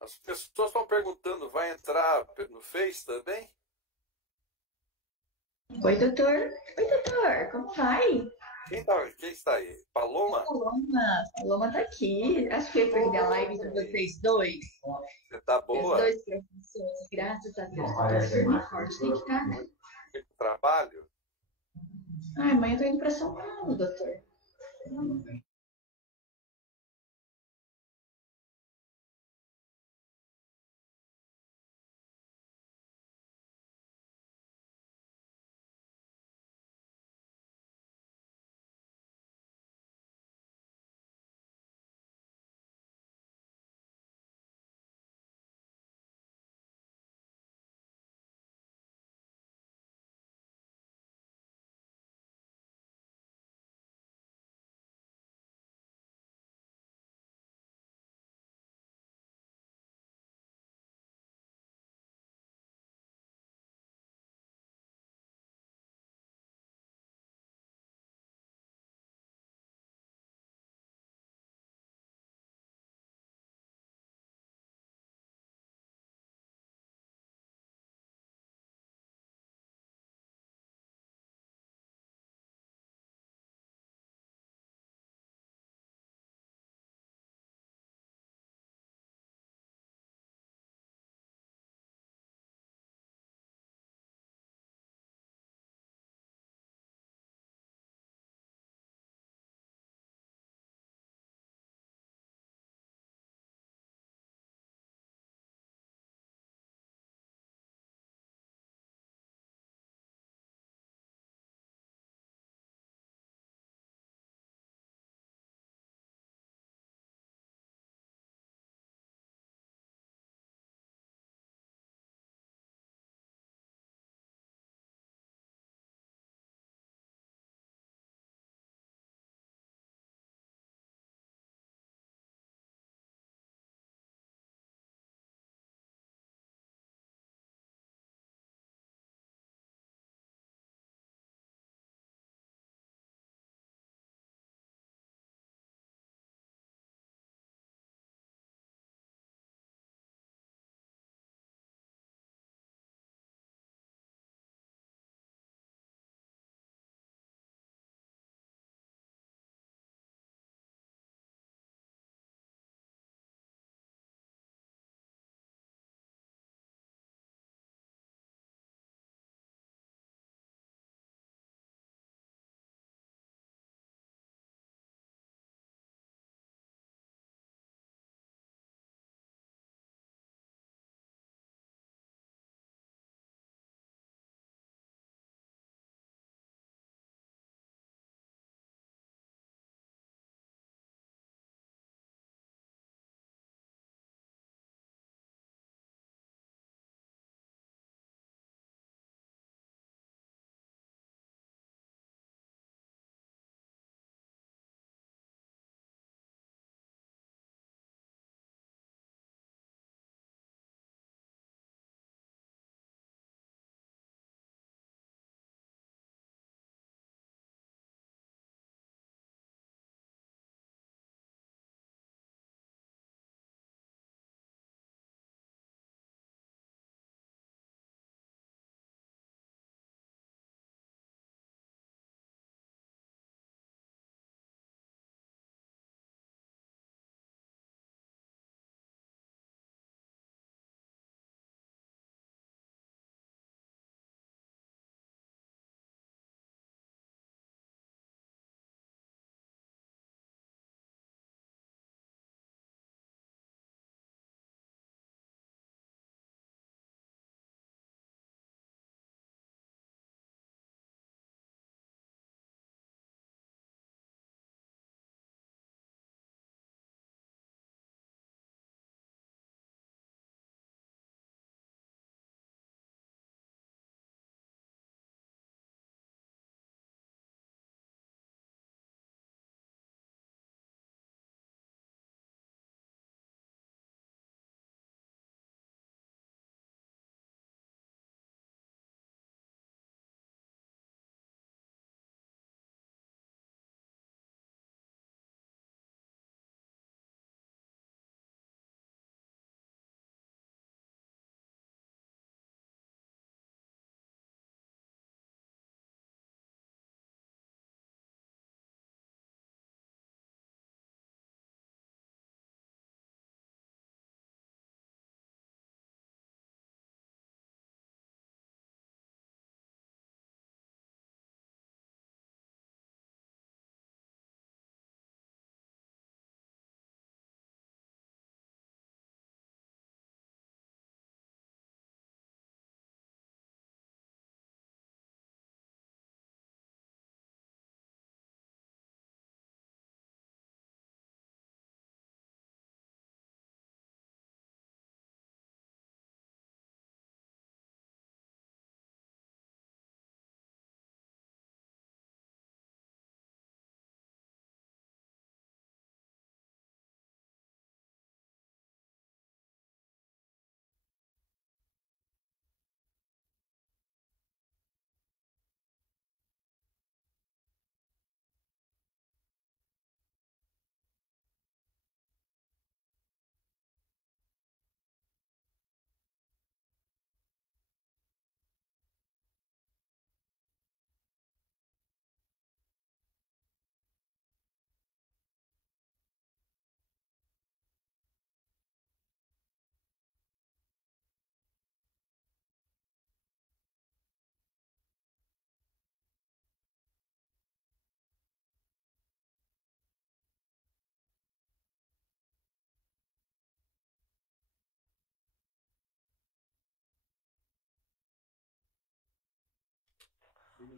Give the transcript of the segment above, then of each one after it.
As pessoas estão perguntando, vai entrar no Face também? Oi, doutor. Oi, doutor. Como vai? Quem está aí? Paloma? Paloma tá aqui. Acho que eu perdi a live de Oi, vocês dois. você tá Os boa? dois professores, graças a Deus. Doutor firme e forte. Tem que estar, né? Muito trabalho? Ai, amanhã eu tô indo pra São Paulo, doutor.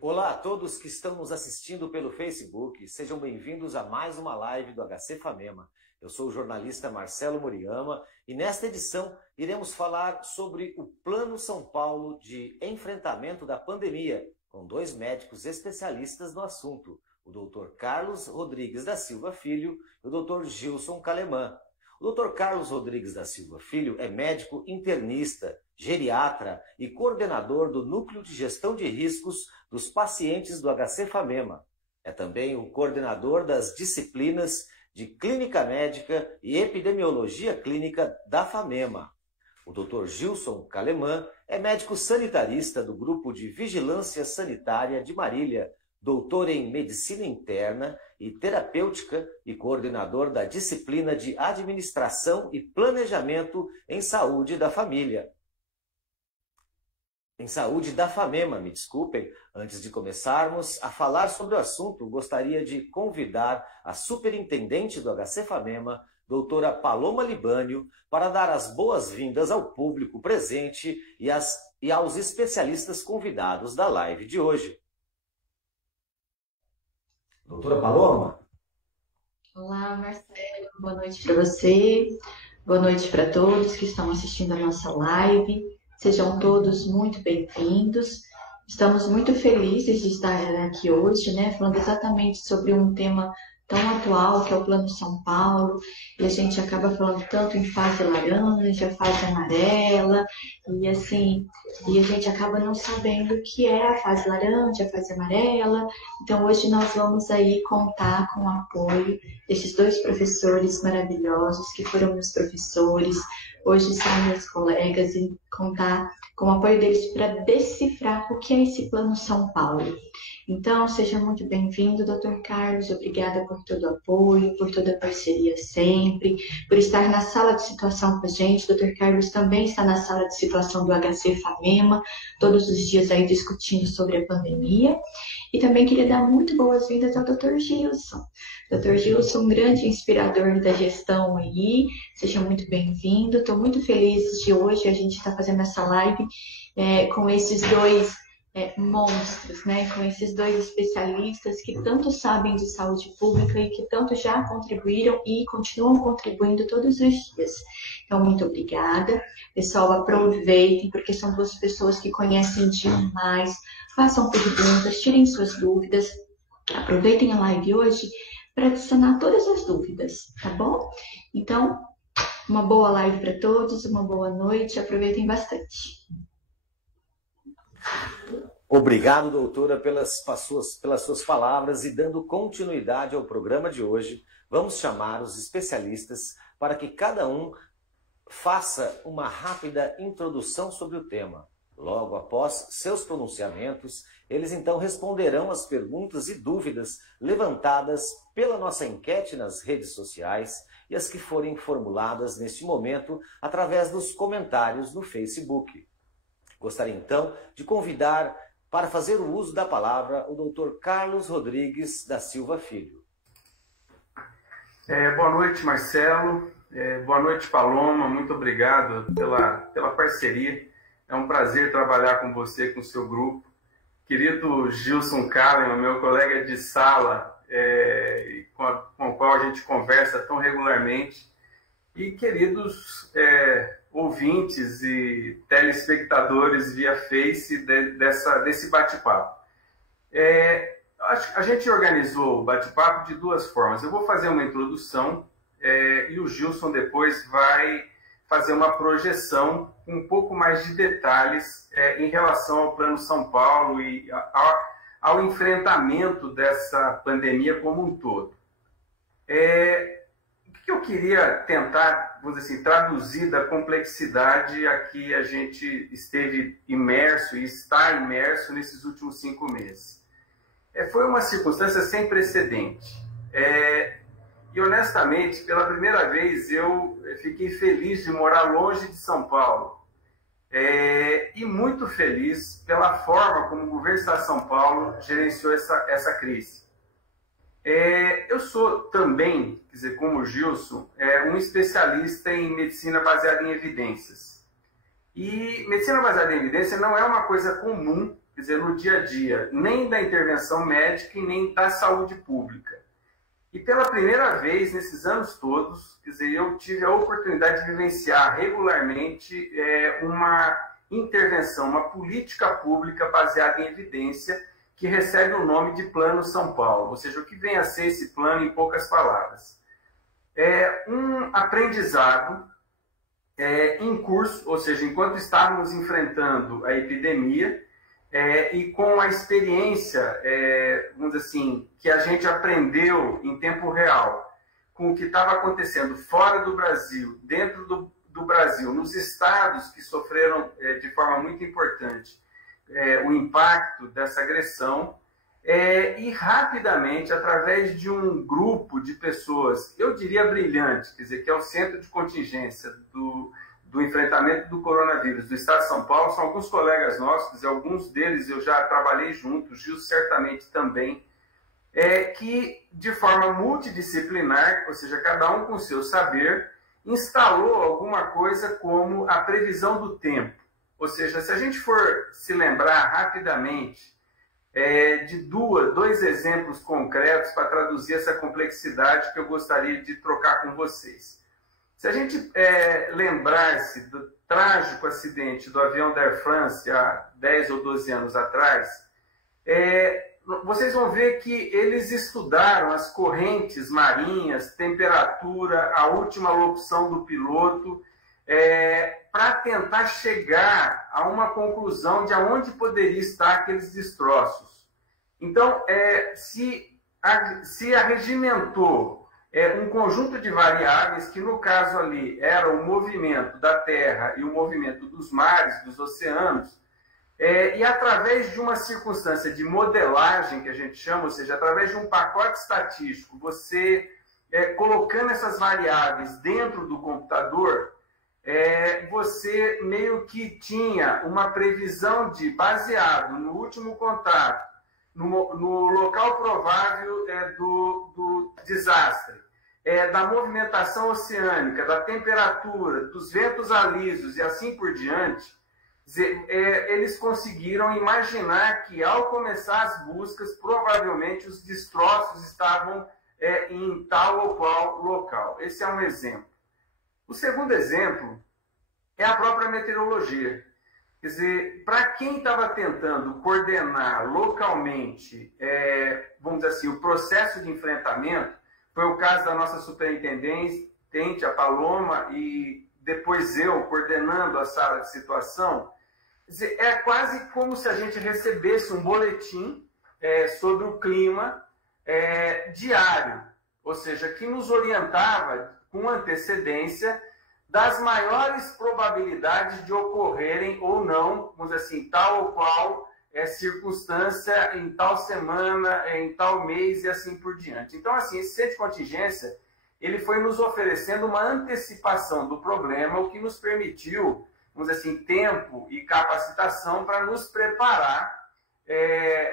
Olá a todos que estão nos assistindo pelo Facebook, sejam bem-vindos a mais uma live do HC Famema. Eu sou o jornalista Marcelo Moriyama e nesta edição iremos falar sobre o Plano São Paulo de enfrentamento da pandemia, com dois médicos especialistas no assunto, o Dr. Carlos Rodrigues da Silva Filho e o Dr. Gilson Calemã. O Dr. Carlos Rodrigues da Silva Filho é médico internista, geriatra e coordenador do Núcleo de Gestão de Riscos dos Pacientes do HC Famema. É também o coordenador das disciplinas de Clínica Médica e Epidemiologia Clínica da Famema. O Dr. Gilson Calemã é médico sanitarista do Grupo de Vigilância Sanitária de Marília, doutor em Medicina Interna e Terapêutica e coordenador da disciplina de Administração e Planejamento em Saúde da Família. Em Saúde da Famema, me desculpem. Antes de começarmos a falar sobre o assunto, gostaria de convidar a superintendente do HC Famema, doutora Paloma Libânio, para dar as boas-vindas ao público presente e aos especialistas convidados da live de hoje. Doutora Paloma? Olá, Marcelo. Boa noite para você. Boa noite para todos que estão assistindo a nossa live. Sejam todos muito bem-vindos. Estamos muito felizes de estar aqui hoje, falando exatamente sobre um tema tão atual que é o Plano São Paulo, e a gente acaba falando tanto em fase laranja, fase amarela, e a gente acaba não sabendo o que é a fase laranja, a fase amarela. Então hoje nós vamos aí contar com o apoio desses dois professores maravilhosos que foram meus professores, hoje são meus colegas, e contar com o apoio deles para decifrar o que é esse Plano São Paulo. Então, seja muito bem-vindo, Dr. Carlos. Obrigada por todo o apoio, por toda a parceria sempre, por estar na sala de situação com a gente. Dr. Carlos também está na sala de situação do HC Famema, todos os dias aí discutindo sobre a pandemia. E também queria dar muito boas-vindas ao Dr. Gilson. Dr. Gilson, um grande inspirador da gestão aí. Seja muito bem-vindo. Estou muito feliz de hoje a gente estar fazendo essa live com esses dois monstros, com esses dois especialistas que tanto sabem de saúde pública e que tanto já contribuíram e continuam contribuindo todos os dias. Então, muito obrigada. Pessoal, aproveitem, porque são duas pessoas que conhecem demais. Façam perguntas, tirem suas dúvidas. Aproveitem a live hoje para adicionar todas as dúvidas, tá bom? Então, uma boa live para todos, uma boa noite. Aproveitem bastante. Obrigado, doutora, pelas suas palavras, e dando continuidade ao programa de hoje, vamos chamar os especialistas para que cada um faça uma rápida introdução sobre o tema. Logo após seus pronunciamentos, eles então responderão as perguntas e dúvidas levantadas pela nossa enquete nas redes sociais e as que forem formuladas neste momento através dos comentários no Facebook. Gostaria então de convidar para fazer o uso da palavra o Dr. Carlos Rodrigues da Silva Filho. Boa noite, Marcelo. Boa noite, Paloma. Muito obrigado pela parceria. É um prazer trabalhar com você, com o seu grupo. Querido Gilson Calemã, meu colega de sala, com o qual a gente conversa tão regularmente. E queridos ouvintes e telespectadores via Face desse bate-papo. A gente organizou o bate-papo de duas formas. Eu vou fazer uma introdução e o Gilson depois vai fazer uma projeção com um pouco mais de detalhes em relação ao Plano São Paulo e ao enfrentamento dessa pandemia como um todo. O que eu queria tentar, vamos dizer assim, traduzir da complexidade a que a gente esteve imerso e está imerso nesses últimos 5 meses. Foi uma circunstância sem precedente. E, honestamente, pela primeira vez, eu fiquei feliz de morar longe de São Paulo. E muito feliz pela forma como o governo do Estado de São Paulo gerenciou essa crise. Eu sou também, quer dizer, como o Gilson, um especialista em medicina baseada em evidências. E medicina baseada em evidência não é uma coisa comum quer dizer, no dia a dia, nem da intervenção médica e nem da saúde pública. E pela primeira vez nesses anos todos, quer dizer, eu tive a oportunidade de vivenciar regularmente uma intervenção, uma política pública baseada em evidência, que recebe o nome de Plano São Paulo, ou seja, o que vem a ser esse plano em poucas palavras. É um aprendizado em curso, ou seja, enquanto estávamos enfrentando a epidemia, e com a experiência, vamos dizer assim, que a gente aprendeu em tempo real, com o que estava acontecendo fora do Brasil, dentro do Brasil, nos estados que sofreram de forma muito importante o impacto dessa agressão, e rapidamente, através de um grupo de pessoas, eu diria brilhante, quer dizer, que é o centro de contingência do enfrentamento do coronavírus do Estado de São Paulo, são alguns colegas nossos, quer dizer, alguns deles eu já trabalhei junto, o Gil certamente também, que de forma multidisciplinar, ou seja, cada um com seu saber, instalou alguma coisa como a previsão do tempo. Ou seja, se a gente for se lembrar rapidamente de dois exemplos concretos para traduzir essa complexidade que eu gostaria de trocar com vocês. Se a gente lembrar-se do trágico acidente do avião da Air France há 10 ou 12 anos atrás, vocês vão ver que eles estudaram as correntes marinhas, temperatura, a última locução do piloto, para tentar chegar a uma conclusão de aonde poderia estar aqueles destroços. Então, se arregimentou um conjunto de variáveis que, no caso ali, era o movimento da Terra e o movimento dos mares, dos oceanos, e através de uma circunstância de modelagem, que a gente chama, ou seja, através de um pacote estatístico, você colocando essas variáveis dentro do computador, você meio que tinha uma previsão baseado no último contato, no local provável do desastre, da movimentação oceânica, da temperatura, dos ventos alísios e assim por diante. Eles conseguiram imaginar que, ao começar as buscas, provavelmente os destroços estavam em tal ou qual local. Esse é um exemplo. O segundo exemplo é a própria meteorologia. Quer dizer, para quem estava tentando coordenar localmente, vamos dizer assim, o processo de enfrentamento, foi o caso da nossa superintendente, a Paloma, e depois eu coordenando a sala de situação. Quer dizer, é quase como se a gente recebesse um boletim sobre o clima diário, ou seja, que nos orientava com antecedência das maiores probabilidades de ocorrerem ou não, vamos dizer assim, tal ou qual circunstância em tal semana, em tal mês e assim por diante. Então, assim, esse centro de contingência, ele foi nos oferecendo uma antecipação do problema, o que nos permitiu, vamos dizer assim, tempo e capacitação para nos preparar,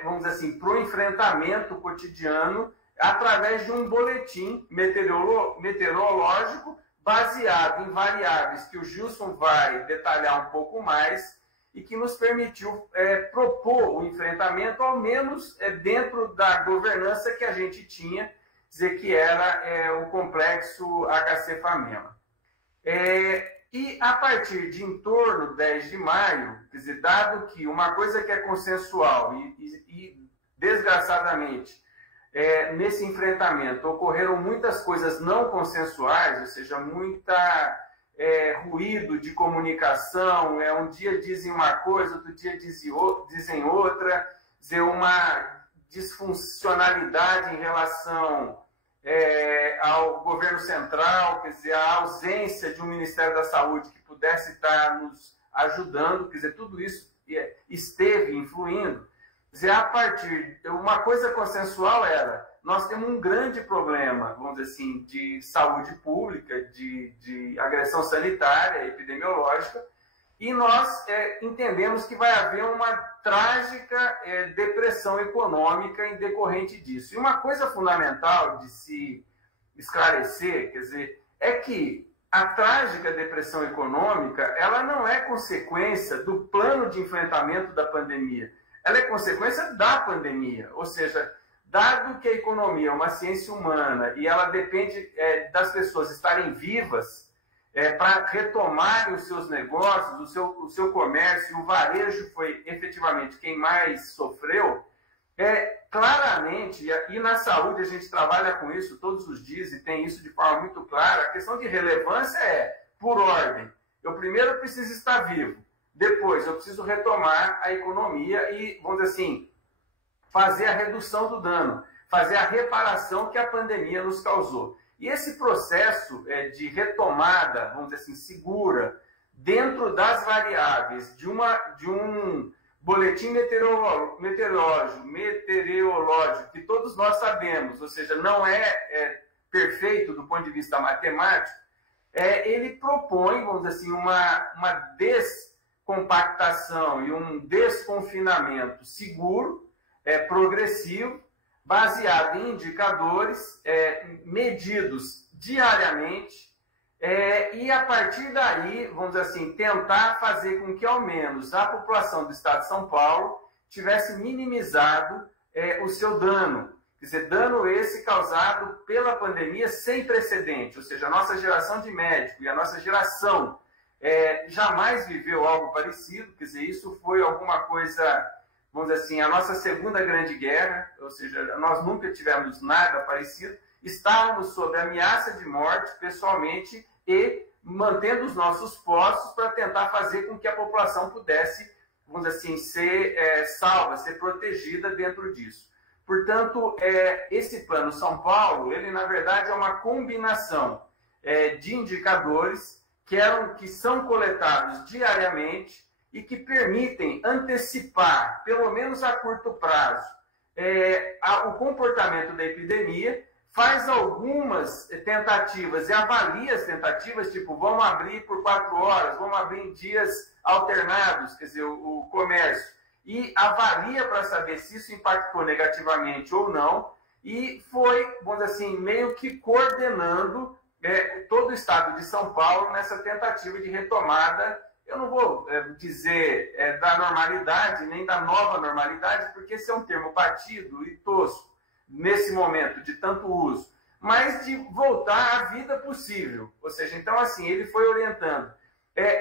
vamos dizer assim, para o enfrentamento cotidiano através de um boletim meteorológico baseado em variáveis que o Gilson vai detalhar um pouco mais e que nos permitiu propor o enfrentamento, ao menos dentro da governança que a gente tinha, dizer que era o complexo HC FAMEMA. E a partir de em torno de 10 de maio, quer dizer, dado que uma coisa que é consensual e desgraçadamente, nesse enfrentamento ocorreram muitas coisas não consensuais, ou seja, muita ruído de comunicação, um dia dizem uma coisa, outro dia dizem outra, dizer, uma disfuncionalidade em relação ao governo central, quer dizer, a ausência de um Ministério da Saúde que pudesse estar nos ajudando, quer dizer, tudo isso esteve influindo. Quer dizer, a partir de uma coisa consensual nós temos um grande problema, vamos dizer assim, de saúde pública, de agressão sanitária, epidemiológica, e nós entendemos que vai haver uma trágica depressão econômica em decorrente disso. E uma coisa fundamental de se esclarecer, quer dizer, é que a trágica depressão econômica, ela não é consequência do plano de enfrentamento da pandemia. ela é consequência da pandemia. Ou seja, dado que a economia é uma ciência humana e ela depende das pessoas estarem vivas para retomarem os seus negócios, o seu comércio, e o varejo foi efetivamente quem mais sofreu, claramente, e na saúde a gente trabalha com isso todos os dias e tem isso de forma muito clara, a questão de relevância por ordem. Eu primeiro preciso estar vivo, depois eu preciso retomar a economia e, vamos dizer assim, fazer a redução do dano, fazer a reparação que a pandemia nos causou. E esse processo de retomada, vamos dizer assim, segura, dentro das variáveis de um boletim meteorológico, que todos nós sabemos, ou seja, não é perfeito do ponto de vista matemático, ele propõe, vamos dizer assim, uma descompactação e um desconfinamento seguro, progressivo, baseado em indicadores medidos diariamente, e a partir daí, vamos dizer assim, tentar fazer com que ao menos a população do estado de São Paulo tivesse minimizado o seu dano. Quer dizer, dano esse causado pela pandemia sem precedente, ou seja, a nossa geração de médicos e a nossa geração jamais viveu algo parecido, quer dizer, isso foi alguma coisa, vamos dizer assim, a nossa segunda grande guerra, ou seja, nós nunca tivemos nada parecido, estávamos sob ameaça de morte pessoalmente e mantendo os nossos postos para tentar fazer com que a população pudesse, vamos dizer assim, ser salva, ser protegida dentro disso. Portanto, esse Plano São Paulo, ele na verdade é uma combinação de indicadores que são coletados diariamente e que permitem antecipar, pelo menos a curto prazo, o comportamento da epidemia, faz algumas tentativas e avalia as tentativas, tipo, vamos abrir por 4 horas, vamos abrir em dias alternados, quer dizer, o comércio, e avalia para saber se isso impactou negativamente ou não, e foi, vamos dizer assim, meio que coordenando todo o estado de São Paulo nessa tentativa de retomada. Eu não vou dizer da normalidade, nem da nova normalidade, porque esse é um termo batido e tosco nesse momento de tanto uso, mas de voltar à vida possível. Ou seja, então assim, ele foi orientando.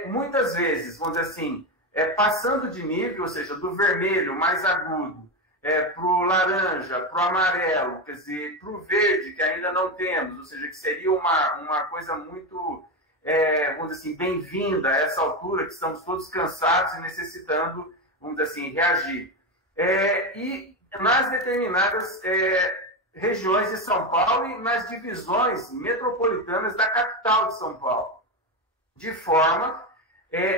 Muitas vezes, vamos dizer assim, passando de nível, ou seja, do vermelho mais agudo para o laranja, para o amarelo, quer dizer, para o verde, que ainda não temos, ou seja, que seria uma coisa muito, vamos dizer assim, bem-vinda a essa altura, que estamos todos cansados e necessitando, vamos dizer assim, reagir. E nas determinadas regiões de São Paulo e nas divisões metropolitanas da capital de São Paulo, de forma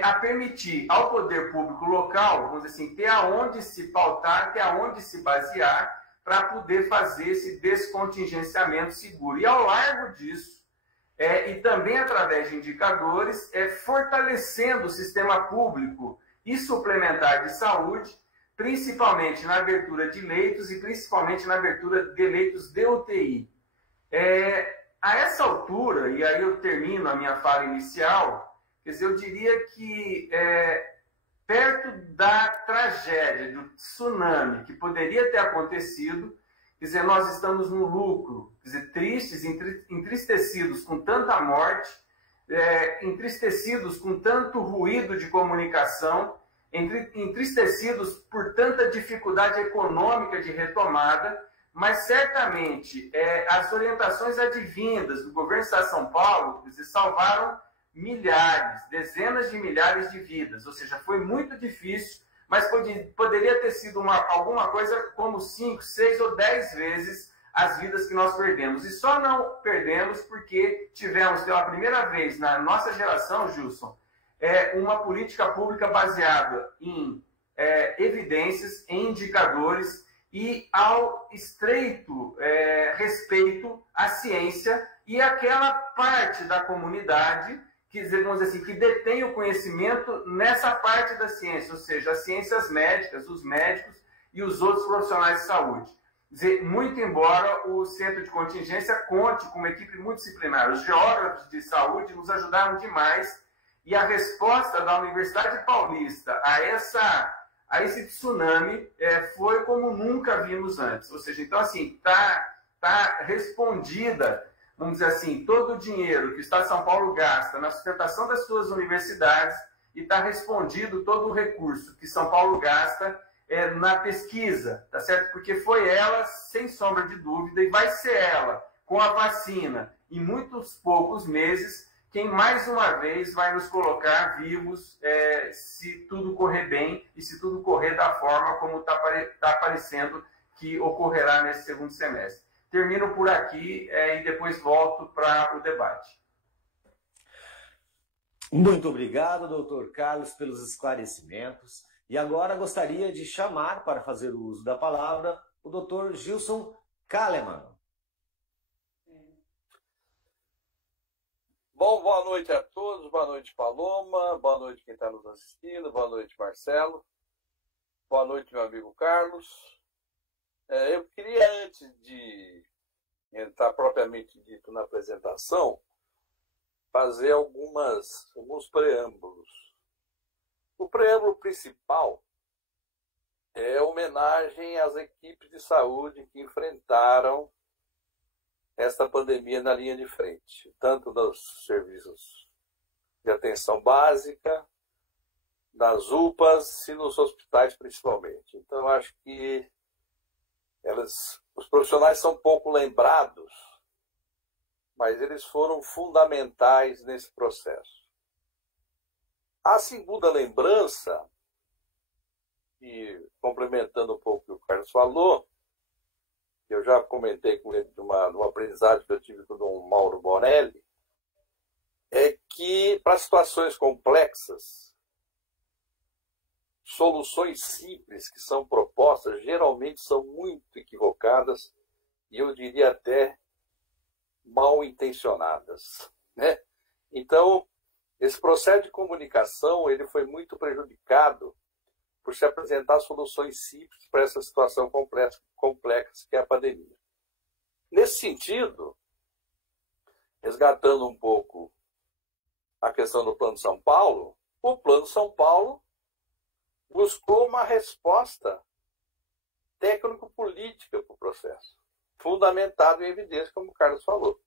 a permitir ao poder público local, vamos dizer assim, ter aonde se pautar, ter aonde se basear para poder fazer esse descontingenciamento seguro. E ao largo disso, e também através de indicadores, fortalecendo o sistema público e suplementar de saúde, principalmente na abertura de leitos e principalmente na abertura de leitos de UTI. A essa altura, e aí eu termino a minha fala inicial, quer dizer, eu diria que perto da tragédia, do tsunami que poderia ter acontecido, quer dizer, nós estamos no lucro, quer dizer, tristes, entristecidos com tanta morte, entristecidos com tanto ruído de comunicação, entristecidos por tanta dificuldade econômica de retomada, mas certamente as orientações advindas do governo do Estado de São Paulo, quer dizer, salvaram milhares, dezenas de milhares de vidas, ou seja, foi muito difícil, mas poderia ter sido alguma coisa como 5, 6 ou 10 vezes as vidas que nós perdemos. E só não perdemos porque tivemos, pela primeira vez na nossa geração, Gilson, uma política pública baseada em evidências, em indicadores e ao estreito respeito à ciência e àquela parte da comunidade vamos dizer assim, que detém o conhecimento nessa parte da ciência, ou seja, as ciências médicas, os médicos e os outros profissionais de saúde. Dizer, muito embora o centro de contingência conte com uma equipe multidisciplinar, os geógrafos de saúde nos ajudaram demais e a resposta da Universidade Paulista a a esse tsunami foi como nunca vimos antes. Ou seja, então, assim, tá respondida, vamos dizer assim, todo o dinheiro que o Estado de São Paulo gasta na sustentação das suas universidades e está respondido todo o recurso que São Paulo gasta na pesquisa, tá certo? Porque foi ela, sem sombra de dúvida, e vai ser ela, com a vacina, em muitos poucos meses, quem mais uma vez vai nos colocar vivos se tudo correr bem e se tudo correr da forma como está parecendo que ocorrerá nesse segundo semestre. Termino por aqui e depois volto para o debate. Muito obrigado, doutor Carlos, pelos esclarecimentos. E agora gostaria de chamar para fazer o uso da palavra o doutor Gilson Kalemann. Bom, boa noite a todos, boa noite Paloma, boa noite quem está nos assistindo, boa noite Marcelo, boa noite meu amigo Carlos. Eu queria, antes de entrar propriamente dito na apresentação, fazer alguns preâmbulos. O preâmbulo principal é homenagem às equipes de saúde que enfrentaram esta pandemia na linha de frente, tanto dos serviços de atenção básica, das UPAs e nos hospitais principalmente. Então, acho que os profissionais são pouco lembrados, mas eles foram fundamentais nesse processo. A segunda lembrança, e complementando um pouco o que o Carlos falou, eu já comentei com ele de uma aprendizagem que eu tive com o Dom Mauro Borelli, é que para situações complexas, soluções simples que são propostas geralmente são muito equivocadas e eu diria até mal intencionadas, né? Então, esse processo de comunicação ele foi muito prejudicado por se apresentar soluções simples para essa situação complexa que é a pandemia. Nesse sentido, resgatando um pouco a questão do Plano São Paulo, o Plano São Paulo buscou uma resposta técnico-política para o processo, fundamentado em evidência, como o Carlos falou,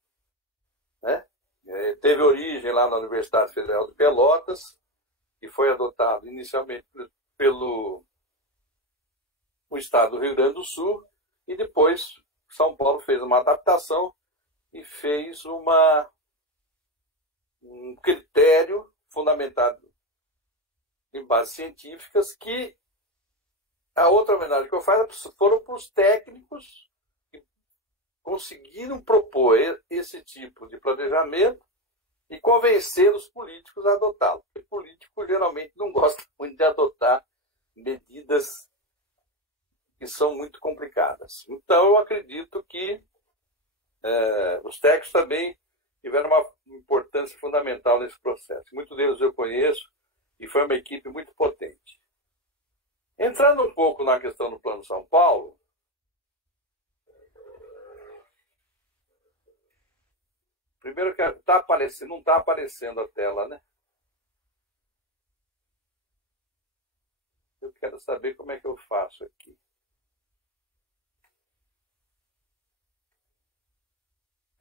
né? Teve origem lá na Universidade Federal de Pelotas e foi adotado inicialmente pelo Estado do Rio Grande do Sul e depois São Paulo fez uma adaptação e fez um critério fundamentado em bases científicas que a outra homenagem que eu faço foram para os técnicos que conseguiram propor esse tipo de planejamento e convencer os políticos a adotá-lo. Porque político geralmente não gosta muito de adotar medidas que são muito complicadas. Então, eu acredito que os técnicos também tiveram uma importância fundamental nesse processo. Muitos deles eu conheço e foi uma equipe muito potente. Entrando um pouco na questão do Plano São Paulo, primeiro que não está aparecendo a tela, né? Eu quero saber como é que eu faço aqui.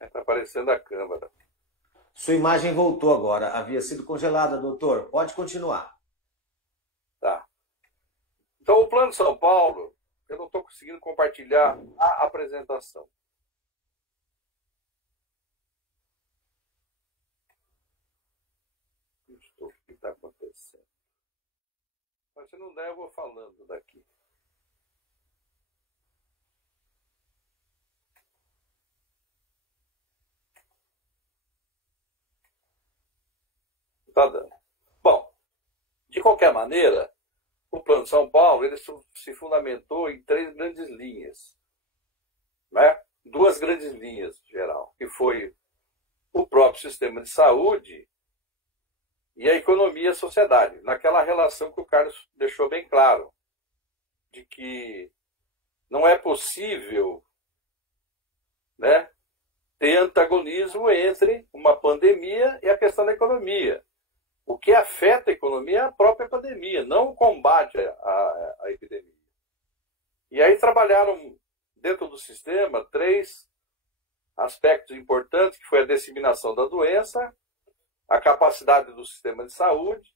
Está aparecendo a câmera. Sua imagem voltou agora. Havia sido congelada, doutor. Pode continuar. Tá. Então, o Plano São Paulo, eu não estou conseguindo compartilhar a apresentação. O que está acontecendo? Mas se não der, eu vou falando daqui. Está dando. Bom, de qualquer maneira, o Plano São Paulo ele se fundamentou em 3 grandes linhas, né? 2 grandes linhas em geral, que foi o próprio sistema de saúde e a economia e a sociedade, naquela relação que o Carlos deixou bem claro, de que não é possível, né, ter antagonismo entre uma pandemia e a questão da economia. O que afeta a economia é a própria pandemia, não o combate à epidemia. E aí trabalharam dentro do sistema 3 aspectos importantes, que foi a disseminação da doença, a capacidade do sistema de saúde,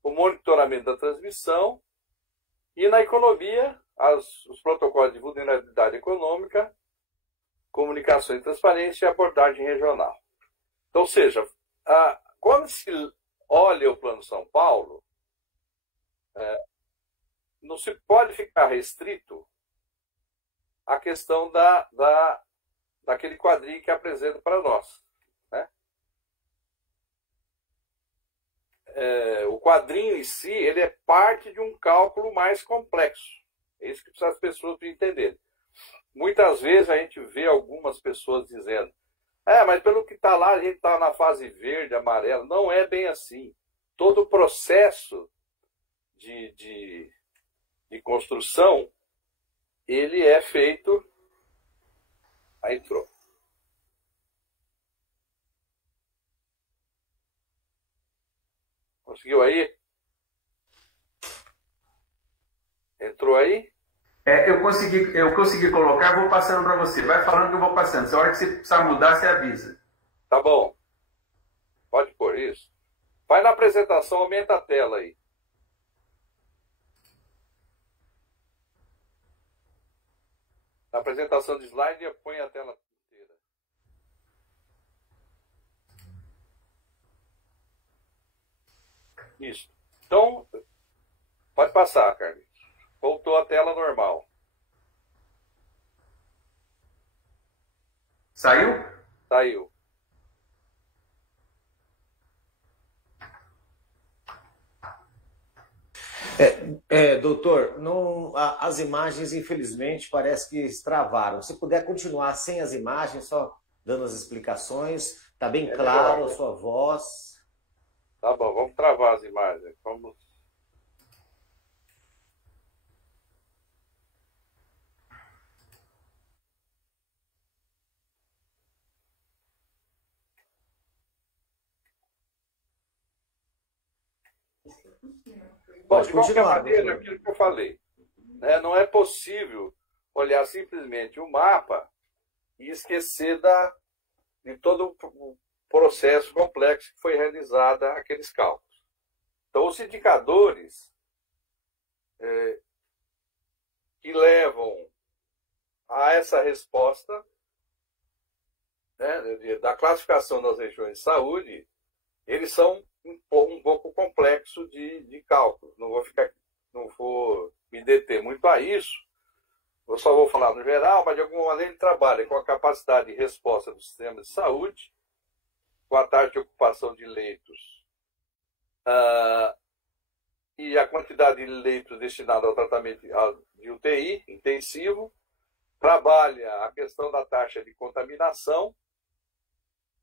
o monitoramento da transmissão e, na economia, os protocolos de vulnerabilidade econômica, comunicação e transparência e abordagem regional. Então, ou seja, quando se olha o Plano São Paulo, não se pode ficar restrito à questão daquele quadrinho que apresenta para nós. Né? O quadrinho em si, ele é parte de um cálculo mais complexo. É isso que precisa as pessoas entenderem. Muitas vezes a gente vê algumas pessoas dizendo: mas pelo que está lá, a gente está na fase verde, amarela. Não é bem assim. Todo o processo de construção, ele é feito... Aí entrou. Conseguiu aí? Entrou aí? Eu consegui colocar, vou passando para você. Vai falando que eu vou passando. Se a hora que você precisar mudar, você avisa. Tá bom. Pode pôr isso. Vai na apresentação, aumenta a tela aí. Na apresentação de slide, põe a tela inteira. Isso. Então, pode passar, Carlos. Voltou a tela normal. Saiu? Saiu. Doutor, as imagens, infelizmente, parece que travaram. Se puder continuar sem as imagens, só dando as explicações, está bem claro a sua voz. Tá bom, vamos travar as imagens. Vamos... Bom, de qualquer maneira, aquilo que eu falei, né, não é possível olhar simplesmente o mapa e esquecer de todo o processo complexo que foi realizado aqueles cálculos. Então, os indicadores que levam a essa resposta, né, da classificação das regiões de saúde, eles são um pouco complexo de cálculo. Não vou me deter muito a isso. Eu só vou falar no geral, mas de alguma maneira ele trabalha com a capacidade de resposta do sistema de saúde, com a taxa de ocupação de leitos e a quantidade de leitos destinados ao tratamento de UTI intensivo. Trabalha a questão da taxa de contaminação,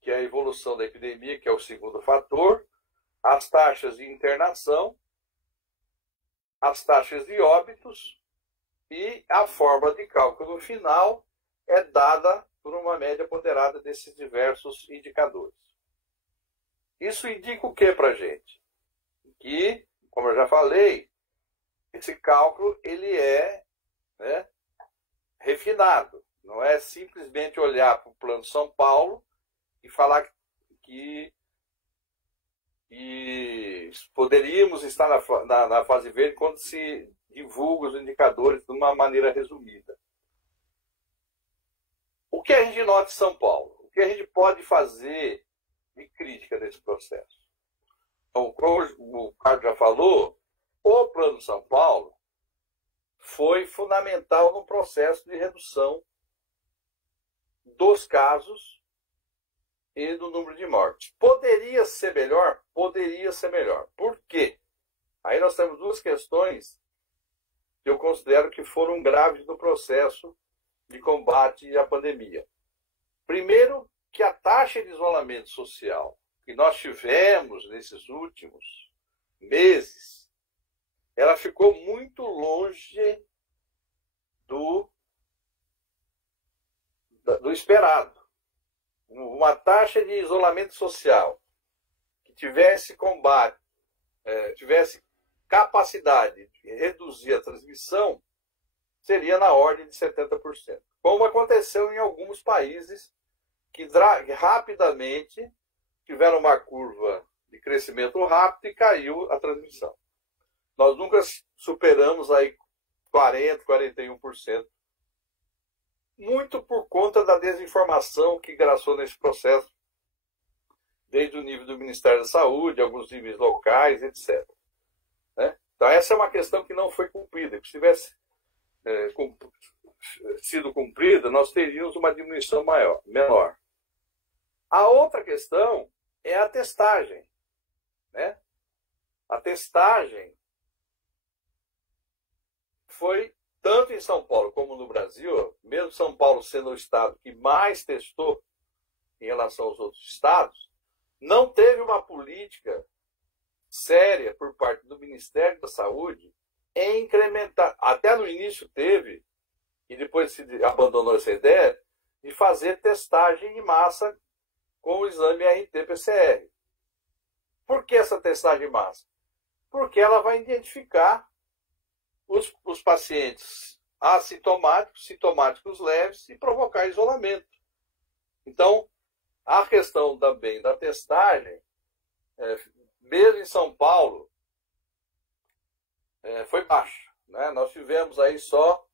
que é a evolução da epidemia, que é o segundo fator, as taxas de internação, as taxas de óbitos, e a forma de cálculo final é dada por uma média ponderada desses diversos indicadores. Isso indica o que para a gente? Que, como eu já falei, esse cálculo ele é refinado. Não é simplesmente olhar para o Plano São Paulo e falar que poderíamos estar na fase verde quando se divulga os indicadores de uma maneira resumida. O que a gente nota em São Paulo? O que a gente pode fazer de crítica desse processo? Então, como o Carlos já falou, o Plano São Paulo foi fundamental no processo de redução dos casos e do número de mortes. Poderia ser melhor? Poderia ser melhor. Por quê? Aí nós temos duas questões que eu considero que foram graves no processo de combate à pandemia. Primeiro, que a taxa de isolamento social que nós tivemos nesses últimos meses, ela ficou muito longe do esperado. Uma taxa de isolamento social que tivesse combate, tivesse capacidade de reduzir a transmissão, seria na ordem de 70%. Como aconteceu em alguns países que rapidamente tiveram uma curva de crescimento rápido e caiu a transmissão. Nós nunca superamos aí 40%, 41%. Muito por conta da desinformação que graçou nesse processo, desde o nível do Ministério da Saúde, alguns níveis locais, etc. Né? Então, essa é uma questão que não foi cumprida. Se tivesse sido cumprida, nós teríamos uma diminuição menor. A outra questão é a testagem. Né? A testagem foi, tanto em São Paulo como no Brasil, mesmo São Paulo sendo o estado que mais testou em relação aos outros estados, não teve uma política séria por parte do Ministério da Saúde em incrementar. Até no início teve, e depois se abandonou essa ideia, de fazer testagem em massa com o exame RT-PCR. Por que essa testagem em massa? Porque ela vai identificar os pacientes assintomáticos, sintomáticos leves e provocar isolamento. Então, a questão também da testagem, mesmo em São Paulo, foi baixa. Né? Nós tivemos aí só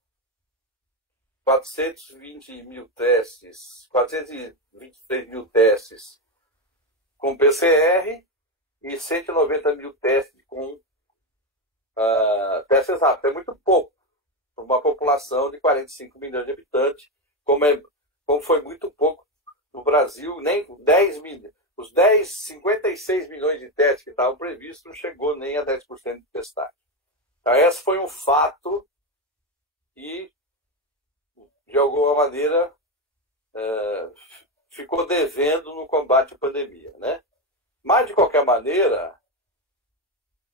420 mil testes, 423 mil testes com PCR e 190 mil testes com testes rápidos. É muito pouco para uma população de 45 milhões de habitantes, como foi muito pouco no Brasil, nem 10 milhões. Os 56 milhões de testes que estavam previstos não chegou nem a 10% de testagem. Então, esse foi um fato e, de alguma maneira, ficou devendo no combate à pandemia. Né? Mas, de qualquer maneira,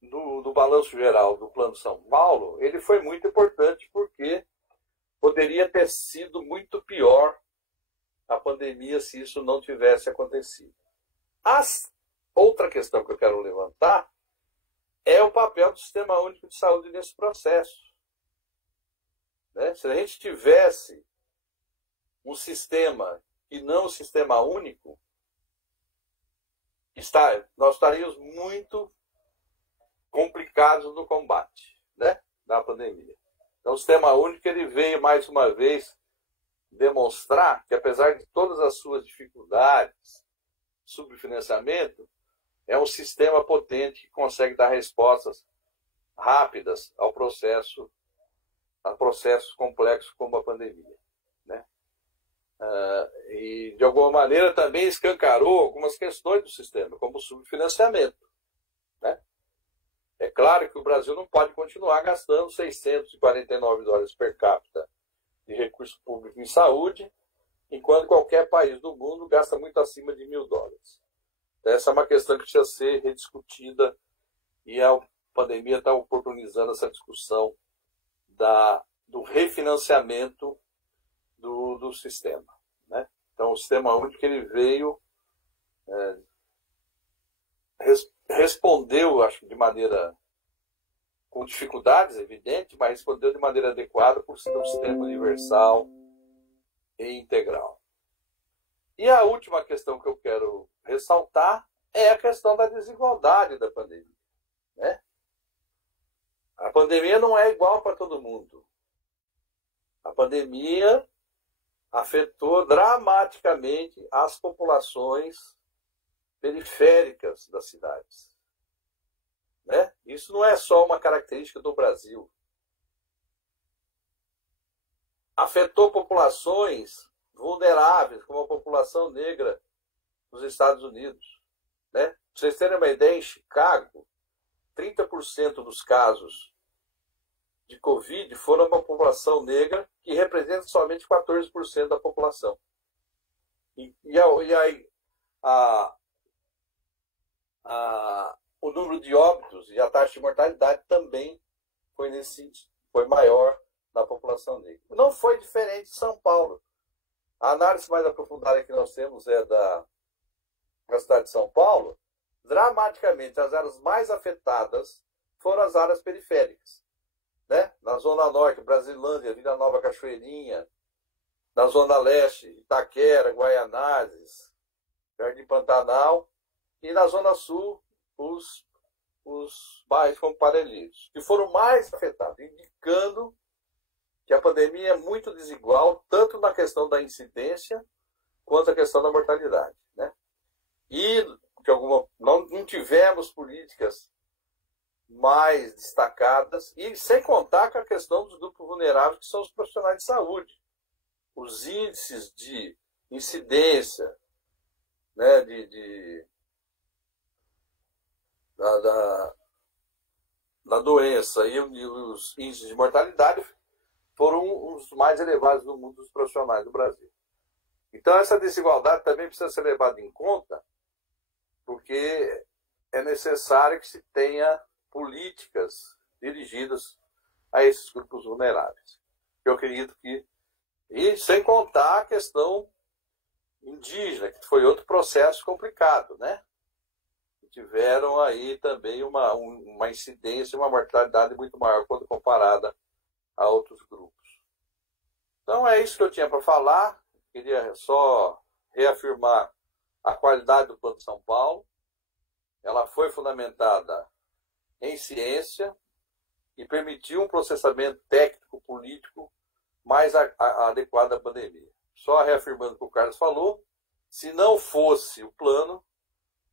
no balanço geral do Plano São Paulo, ele foi muito importante porque poderia ter sido muito pior a pandemia se isso não tivesse acontecido. Outra questão que eu quero levantar é o papel do Sistema Único de Saúde nesse processo. Né? Se a gente tivesse um sistema e não um sistema único, nós estaríamos muito complicados no combate, né, da pandemia. Então, o Sistema Único ele veio mais uma vez demonstrar que, apesar de todas as suas dificuldades, subfinanciamento, é um sistema potente que consegue dar respostas rápidas a processos complexos como a pandemia. Né? E, de alguma maneira, também escancarou algumas questões do sistema, como o subfinanciamento. Né? É claro que o Brasil não pode continuar gastando $649 per capita de recurso público em saúde, enquanto qualquer país do mundo gasta muito acima de $1.000. Então, essa é uma questão que precisa ser rediscutida e a pandemia está oportunizando essa discussão do refinanciamento do sistema. Né? Então, o Sistema Único ele veio, respondeu, acho que de maneira com dificuldades, evidente, mas respondeu de maneira adequada por ser um sistema universal e integral. E a última questão que eu quero ressaltar é a questão da desigualdade da pandemia. Né? A pandemia não é igual para todo mundo. A pandemia afetou dramaticamente as populações periféricas das cidades. Né? Isso não é só uma característica do Brasil. Afetou populações vulneráveis, como a população negra nos Estados Unidos. Né? Para vocês terem uma ideia, em Chicago, 30% dos casos de Covid foram uma população negra, que representa somente 14% da população. E aí, o número de óbitos e a taxa de mortalidade também foi maior na população negra. Não foi diferente em São Paulo. A análise mais aprofundada que nós temos é da cidade de São Paulo, dramaticamente. As áreas mais afetadas foram as áreas periféricas, né? Na Zona Norte, Brasilândia, Vila Nova, Cachoeirinha, na Zona Leste, Itaquera, Guaianazes, Jardim Pantanal, e na Zona Sul, os bairros como Parelheiros, que foram mais afetados, indicando que a pandemia é muito desigual, tanto na questão da incidência, quanto a questão da mortalidade, né? E não tivemos políticas mais destacadas, e sem contar com a questão dos grupos vulneráveis, que são os profissionais de saúde. Os índices de incidência, né, da doença e os índices de mortalidade foram os mais elevados do mundo dos profissionais do Brasil. Então, essa desigualdade também precisa ser levada em conta, porque é necessário que se tenha políticas dirigidas a esses grupos vulneráveis. Eu acredito que... E sem contar a questão indígena, que foi outro processo complicado, né? Tiveram aí também uma incidência, uma mortalidade muito maior quando comparada a outros grupos. Então é isso que eu tinha para falar. Queria só reafirmar a qualidade do Plano de São Paulo. Ela foi fundamentada em ciência e permitiu um processamento técnico-político mais adequado à pandemia. Só reafirmando o que o Carlos falou, se não fosse o plano,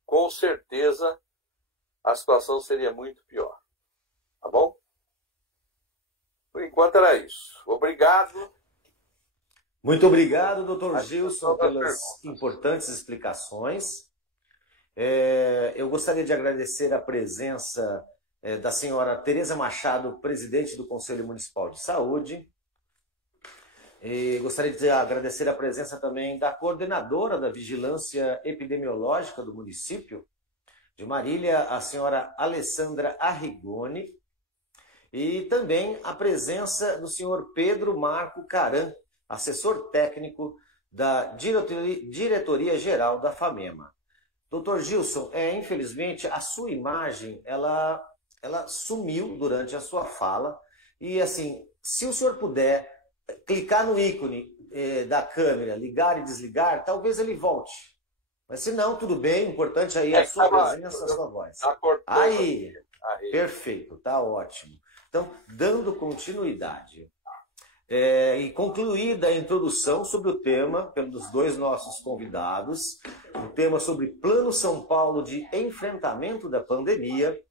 com certeza a situação seria muito pior. Tá bom? Por enquanto era isso. Obrigado. Muito obrigado, doutor Gilson, pelas importantes explicações. Eu gostaria de agradecer a presença da senhora Tereza Machado, presidente do Conselho Municipal de Saúde. E gostaria de agradecer a presença também da coordenadora da Vigilância Epidemiológica do município de Marília, a senhora Alessandra Arrigoni, e também a presença do senhor Pedro Marco Caran, assessor técnico da Diretoria-Geral da FAMEMA. Doutor Gilson, infelizmente a sua imagem ela sumiu durante a sua fala, e assim, se o senhor puder clicar no ícone da câmera, ligar e desligar, talvez ele volte. Mas se não, tudo bem, o importante aí é a sua presença, a sua voz. Aí, perfeito, tá ótimo. Então, dando continuidade e concluída a introdução sobre o tema pelos dois nossos convidados, o tema sobre Plano São Paulo de enfrentamento da pandemia,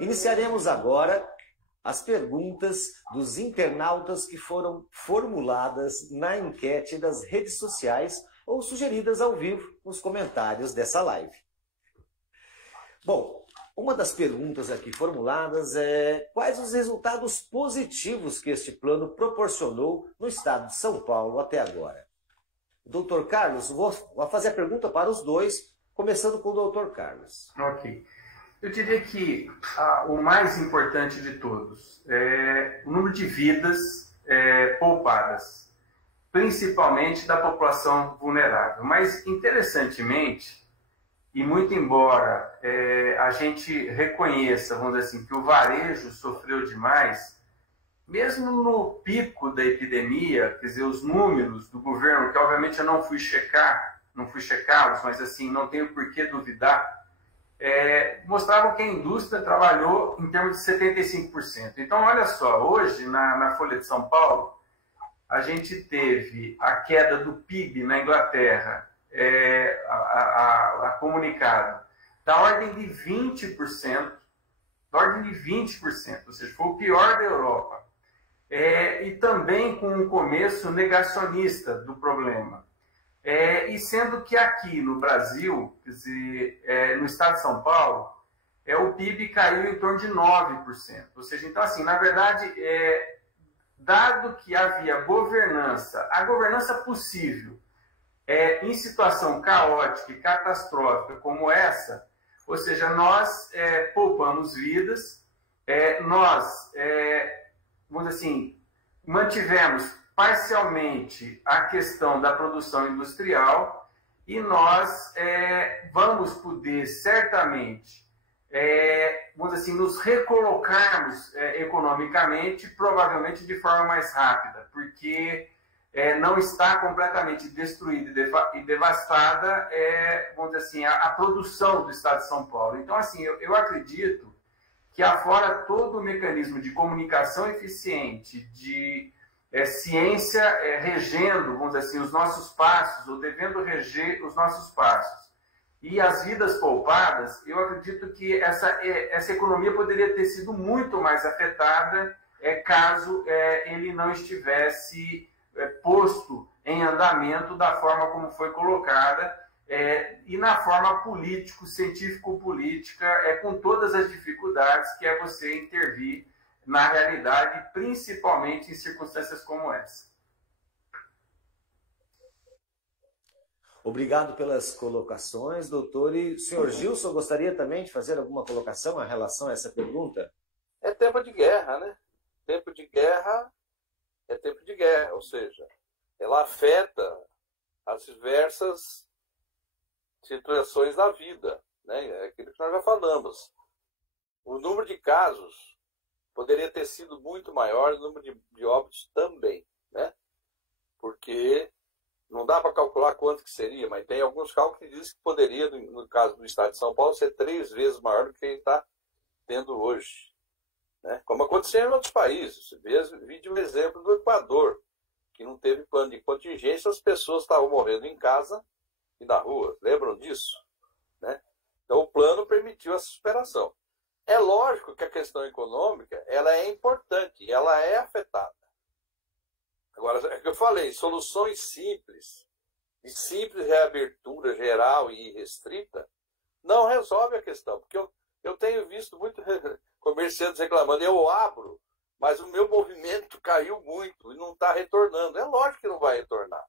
iniciaremos agora as perguntas dos internautas que foram formuladas na enquete das redes sociais ou sugeridas ao vivo nos comentários dessa live. Bom, uma das perguntas aqui formuladas é: quais os resultados positivos que este plano proporcionou no estado de São Paulo até agora? Doutor Carlos, vou fazer a pergunta para os dois, começando com o doutor Carlos. Ok. Eu diria que o mais importante de todos é o número de vidas poupadas, principalmente da população vulnerável. Mas, interessantemente, e muito embora a gente reconheça, vamos dizer assim, que o varejo sofreu demais, mesmo no pico da epidemia, quer dizer, os números do governo, que obviamente eu não fui checá-los, mas assim, não tenho por que duvidar, mostravam que a indústria trabalhou em termos de 75%. Então, olha só, hoje, na Folha de São Paulo, a gente teve a queda do PIB na Inglaterra, a comunicado, da ordem de 20%, ou seja, foi o pior da Europa. E também com um começo negacionista do problema. E sendo que aqui no Brasil, quer dizer, no estado de São Paulo, o PIB caiu em torno de 9%. Ou seja, então assim, na verdade, dado que havia a governança possível, em situação caótica e catastrófica como essa, ou seja, nós poupamos vidas, nós, vamos dizer assim, mantivemos parcialmente a questão da produção industrial e nós vamos poder, certamente, vamos dizer assim, nos recolocarmos economicamente, provavelmente de forma mais rápida, porque não está completamente destruída e devastada, vamos dizer assim, a produção do Estado de São Paulo. Então, assim, eu acredito que afora todo o mecanismo de comunicação eficiente, de ciência regendo, vamos dizer assim, os nossos passos, ou devendo reger os nossos passos, e as vidas poupadas, eu acredito que essa economia poderia ter sido muito mais afetada caso ele não estivesse posto em andamento da forma como foi colocada, e na forma científico-política, com todas as dificuldades que é você intervir na realidade, principalmente em circunstâncias como essa. Obrigado pelas colocações, doutor. E o senhor Gilson gostaria também de fazer alguma colocação em relação a essa pergunta? É tempo de guerra, né? Tempo de guerra é tempo de guerra, ou seja, ela afeta as diversas situações da vida, né? É aquilo que nós já falamos. O número de casos poderia ter sido muito maior, o número de óbitos também, né? Porque não dá para calcular quanto que seria, mas tem alguns cálculos que dizem que poderia, no caso do estado de São Paulo, ser 3 vezes maior do que a gente está tendo hoje, né? Como aconteceu em outros países. Vi um exemplo do Equador, que não teve plano de contingência, as pessoas estavam morrendo em casa e na rua. Lembram disso? Né? Então o plano permitiu essa superação. É lógico que a questão econômica ela é importante, ela é afetada. Agora, é que eu falei, soluções simples, e simples reabertura geral e irrestrita, não resolve a questão. Porque eu tenho visto muito comerciantes reclamando, eu abro, mas o meu movimento caiu muito e não está retornando. É lógico que não vai retornar.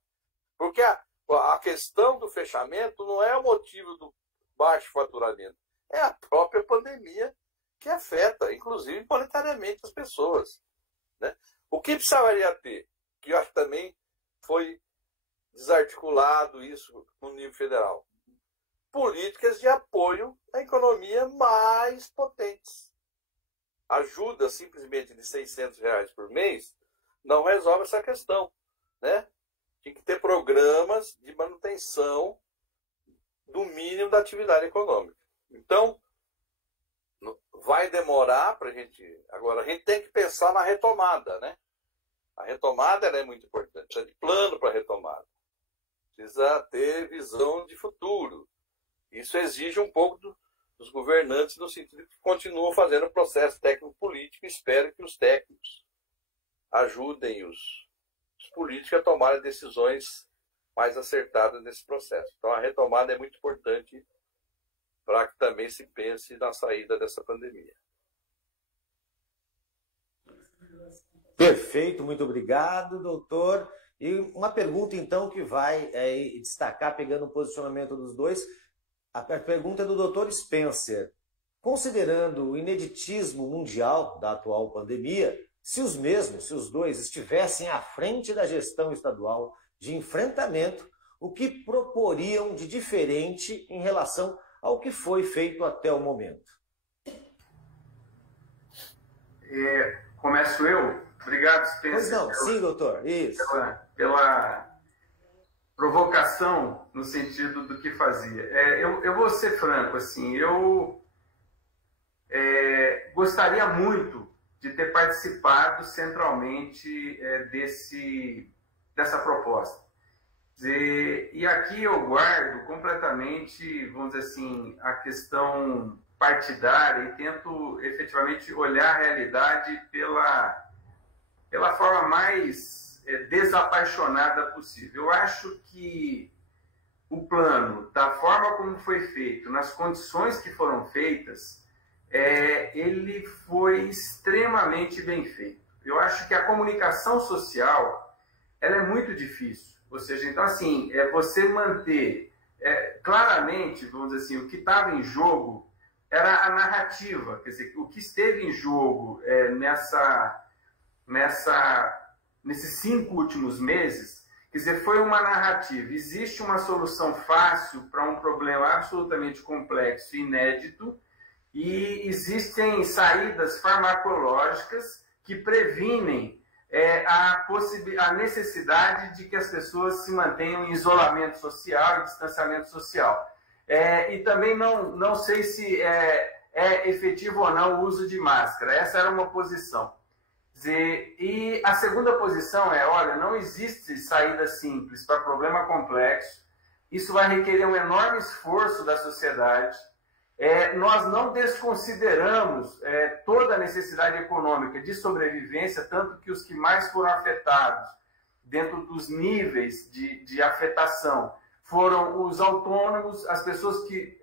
Porque a questão do fechamento não é o motivo do baixo faturamento, é a própria pandemia que afeta, inclusive monetariamente, as pessoas, né? O que precisaria ter, que eu acho que também foi desarticulado isso no nível federal, políticas de apoio à economia mais potentes. Ajuda simplesmente de R$600 por mês não resolve essa questão, né? Tem que ter programas de manutenção do mínimo da atividade econômica. Então, vai demorar para a gente... Agora, a gente tem que pensar na retomada, né? A retomada ela é muito importante. Precisa de plano para a retomada. Precisa ter visão de futuro. Isso exige um pouco dos governantes, no sentido de que continuam fazendo o processo técnico-político. Espero que os técnicos ajudem os políticos a tomarem decisões mais acertadas nesse processo. Então, a retomada é muito importante para que também se pense na saída dessa pandemia. Perfeito, muito obrigado, doutor. E uma pergunta, então, que vai destacar, pegando o posicionamento dos dois, a pergunta é do doutor Spencer. Considerando o ineditismo mundial da atual pandemia, se os dois estivessem à frente da gestão estadual de enfrentamento, o que proporiam de diferente em relação ao que foi feito até o momento? Começo eu? Obrigado, Spencer. Pois não, sim, doutor. Isso. Pela provocação no sentido do que fazia. Eu vou ser franco, assim, eu gostaria muito de ter participado centralmente dessa proposta. E aqui eu guardo completamente, vamos dizer assim, a questão partidária e tento efetivamente olhar a realidade pela forma mais desapaixonada possível. Eu acho que o plano, da forma como foi feito, nas condições que foram feitas, ele foi extremamente bem feito. Eu acho que a comunicação social ela é muito difícil. Ou seja, então assim, você manter claramente, vamos dizer assim, o que estava em jogo era a narrativa, quer dizer, o que esteve em jogo nesses 5 últimos meses, Quer dizer, foi uma narrativa. Existe uma solução fácil para um problema absolutamente complexo e inédito, e existem saídas farmacológicas que previnem a necessidade de que as pessoas se mantenham em isolamento social e distanciamento social. E também não sei se é efetivo ou não o uso de máscara. Essa era uma posição. E a segunda posição olha, não existe saída simples para problema complexo, isso vai requerer um enorme esforço da sociedade. Nós não desconsideramos toda a necessidade econômica de sobrevivência, tanto que os que mais foram afetados dentro dos níveis de afetação foram os autônomos, as pessoas que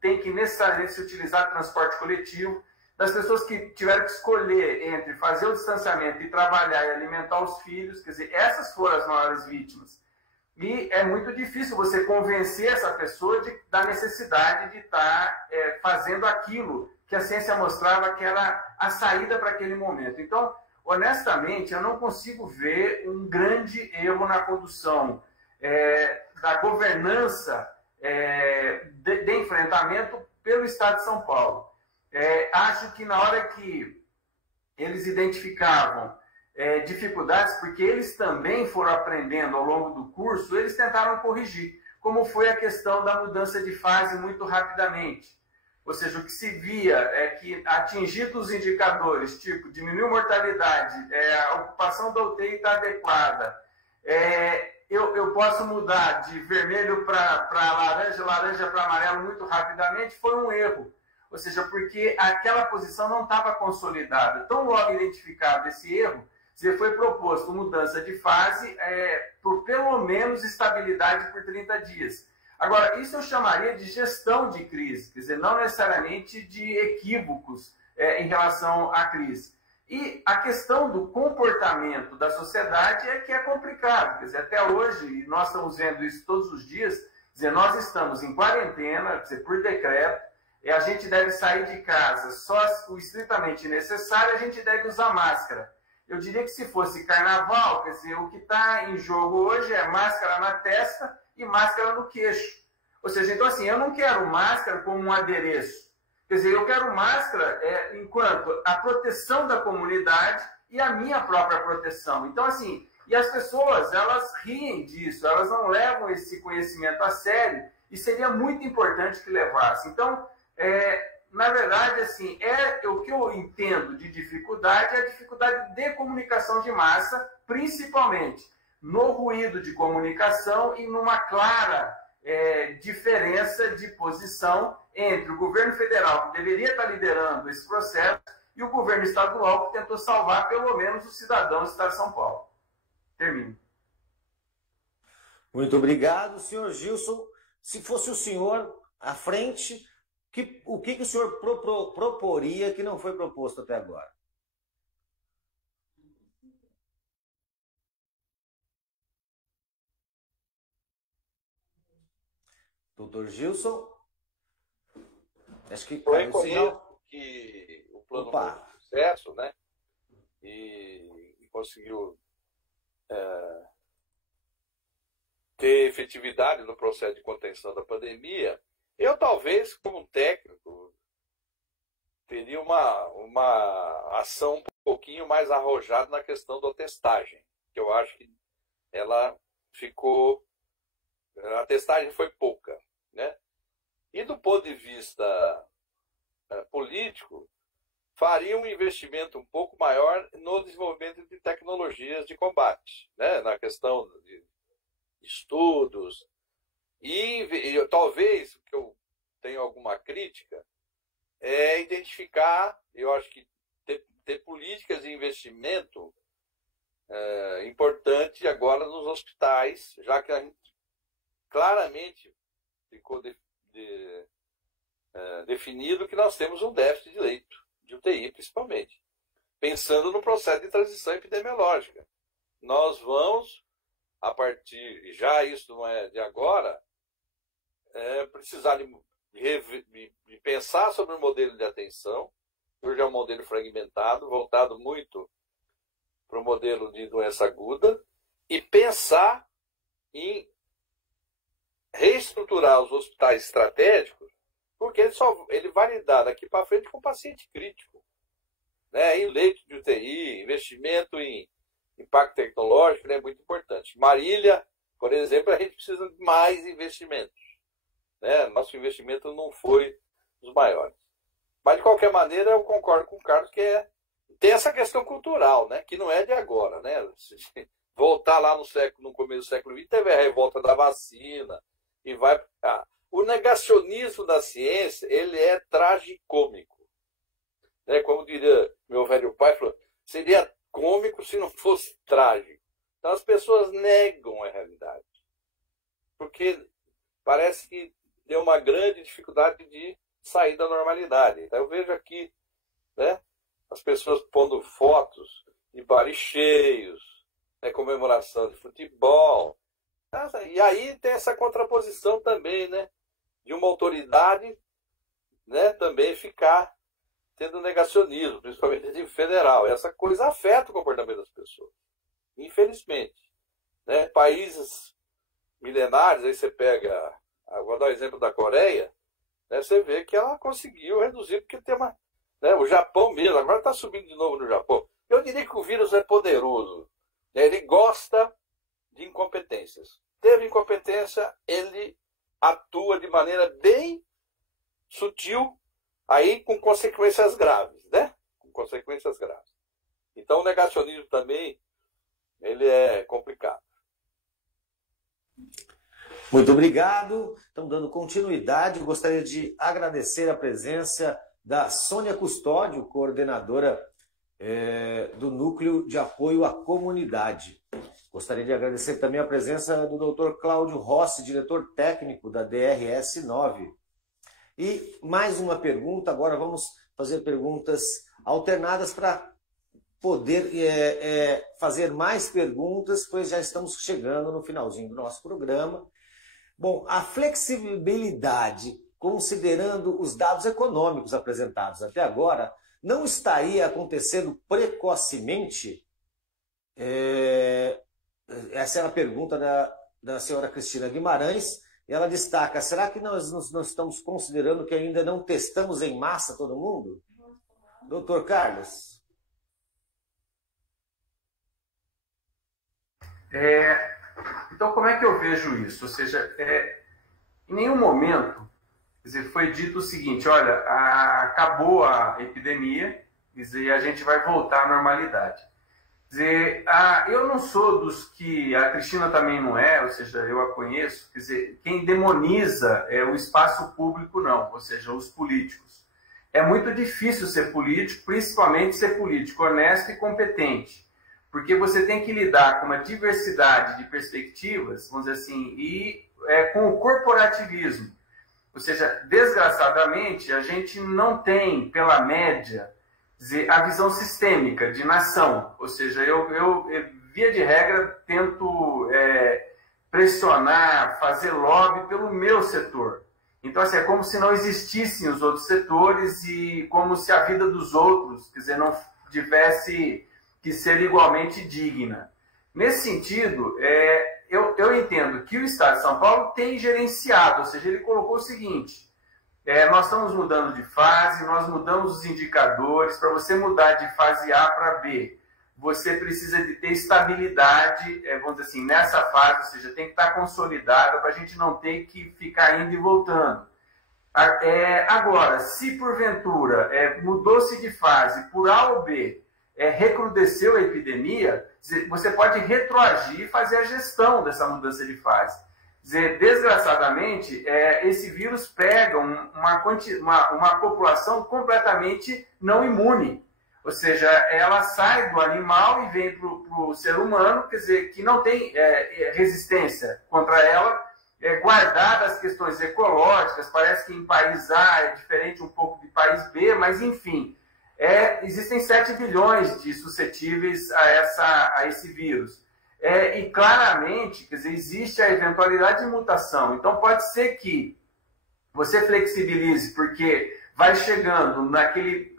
têm que necessariamente se utilizar transporte coletivo, das pessoas que tiveram que escolher entre fazer o distanciamento e trabalhar e alimentar os filhos, quer dizer, essas foram as maiores vítimas. E é muito difícil você convencer essa pessoa da necessidade de estar fazendo aquilo que a ciência mostrava que era a saída para aquele momento. Então, honestamente, eu não consigo ver um grande erro na condução da governança de enfrentamento pelo Estado de São Paulo. Acho que na hora que eles identificavam dificuldades, porque eles também foram aprendendo ao longo do curso, eles tentaram corrigir, como foi a questão da mudança de fase muito rapidamente. Ou seja, o que se via é que, atingidos os indicadores, tipo, diminuiu a mortalidade, a ocupação da UTI está adequada, eu posso mudar de vermelho para laranja, laranja para amarelo muito rapidamente, foi um erro. Ou seja, porque aquela posição não estava consolidada. Tão logo identificado esse erro, foi proposto mudança de fase por pelo menos estabilidade por 30 dias. Agora, isso eu chamaria de gestão de crise, quer dizer, não necessariamente de equívocos em relação à crise. E a questão do comportamento da sociedade é que é complicado. Quer dizer, até hoje, e nós estamos vendo isso todos os dias, quer dizer, nós estamos em quarentena, quer dizer, por decreto, a gente deve sair de casa só o estritamente necessário, a gente deve usar máscara. Eu diria que se fosse carnaval, quer dizer, o que está em jogo hoje é máscara na testa e máscara no queixo. Ou seja, então assim, eu não quero máscara como um adereço. Quer dizer, eu quero máscara enquanto a proteção da comunidade e a minha própria proteção. Então assim, e as pessoas, elas riem disso, elas não levam esse conhecimento a sério e seria muito importante que levasse. Então, na verdade, assim, o que eu entendo de dificuldade é a dificuldade de comunicação de massa, principalmente no ruído de comunicação e numa clara diferença de posição entre o governo federal, que deveria estar liderando esse processo, e o governo estadual, que tentou salvar pelo menos os cidadãos do Estado de São Paulo. Termino. Muito obrigado, senhor Gilson. Se fosse o senhor à frente, o que o senhor proporia que não foi proposto até agora? Doutor Gilson? Acho que eu reconheço que o plano foi um sucesso, né? E conseguiu ter efetividade no processo de contenção da pandemia. Eu, talvez, como técnico, teria uma ação um pouquinho mais arrojada na questão da testagem, que eu acho que ela ficou... A testagem foi pouca, né? E do ponto de vista político, faria um investimento um pouco maior no desenvolvimento de tecnologias de combate, né? Na questão de estudos. E talvez, o que eu tenho alguma crítica, é identificar, eu acho que ter políticas de investimento importante agora nos hospitais, já que a gente claramente ficou definido que nós temos um déficit de leito, de UTI principalmente. Pensando no processo de transição epidemiológica. Nós vamos, a partir, já isso não é de agora, precisar de pensar sobre o modelo de atenção. Hoje é um modelo fragmentado, voltado muito para o modelo de doença aguda, e pensar em reestruturar os hospitais estratégicos, porque ele vai lidar daqui para frente com paciente crítico, né? Em leito de UTI, investimento em impacto tecnológico, né, é muito importante. Marília, por exemplo, a gente precisa de mais investimentos, né? Nosso investimento não foi dos maiores. Mas, de qualquer maneira, eu concordo com o Carlos que tem essa questão cultural, né? Que não é de agora, né? Se voltar lá no começo do século XX, teve a revolta da vacina e vai... O negacionismo da ciência, ele é tragicômico. Né? Como diria meu velho pai, falou, seria cômico se não fosse trágico. Então as pessoas negam a realidade. Porque parece que tem uma grande dificuldade de sair da normalidade. Então eu vejo aqui, né, as pessoas pondo fotos de bares cheios, né, comemoração de futebol. E aí tem essa contraposição também, né, de uma autoridade, né, também ficar tendo negacionismo, principalmente de federal. Essa coisa afeta o comportamento das pessoas, infelizmente. Né? Países milenários, aí você pega, vou dar o exemplo da Coreia, né, você vê que ela conseguiu reduzir, porque tem uma... Né, o Japão mesmo, agora está subindo de novo no Japão. Eu diria que o vírus é poderoso. Né, ele gosta de incompetências. Teve incompetência, ele atua de maneira bem sutil, aí com consequências graves, né? Com consequências graves. Então o negacionismo também, ele é complicado. Muito obrigado. Estamos dando continuidade. Eu gostaria de agradecer a presença da Sônia Custódio, coordenadora do Núcleo de Apoio à Comunidade. Gostaria de agradecer também a presença do Dr. Cláudio Rossi, diretor técnico da DRS-9. E mais uma pergunta, agora vamos fazer perguntas alternadas para poder fazer mais perguntas, pois já estamos chegando no finalzinho do nosso programa. Bom, a flexibilidade, considerando os dados econômicos apresentados até agora, não estaria acontecendo precocemente? Essa era a pergunta da senhora Cristina Guimarães, e ela destaca, será que nós não estamos considerando que ainda não testamos em massa todo mundo? Doutor Carlos? Então, como é que eu vejo isso? Ou seja, em nenhum momento, quer dizer, foi dito o seguinte, olha, acabou a epidemia, quer dizer, e a gente vai voltar à normalidade. Quer dizer, eu não sou dos que a Cristina também não é, ou seja, eu a conheço, quer dizer, quem demoniza o espaço público não, ou seja, os políticos. É muito difícil ser político, principalmente ser político honesto e competente, porque você tem que lidar com uma diversidade de perspectivas, vamos dizer assim, e com o corporativismo. Ou seja, desgraçadamente, a gente não tem, pela média, a visão sistêmica de nação, ou seja, eu via de regra, tento pressionar, fazer lobby pelo meu setor. Então, assim, é como se não existissem os outros setores e como se a vida dos outros, quer dizer, não tivesse que ser igualmente digna. Nesse sentido, eu entendo que o Estado de São Paulo tem gerenciado, ou seja, ele colocou o seguinte... nós estamos mudando de fase, nós mudamos os indicadores. Para você mudar de fase A para B, você precisa de ter estabilidade, vamos dizer assim, nessa fase, ou seja, tem que estar consolidada para a gente não ter que ficar indo e voltando. Agora, se porventura mudou-se de fase por A ou B, recrudesceu a epidemia, você pode retroagir e fazer a gestão dessa mudança de fase. Desgraçadamente, esse vírus pega uma população completamente não imune. Ou seja, ela sai do animal e vem para o ser humano, quer dizer, que não tem resistência contra ela, guardadas as questões ecológicas, parece que em país A é diferente um pouco de país B, mas enfim, existem 7 bilhões de suscetíveis a esse vírus. E claramente, quer dizer, existe a eventualidade de mutação. Então pode ser que você flexibilize, porque vai chegando naquele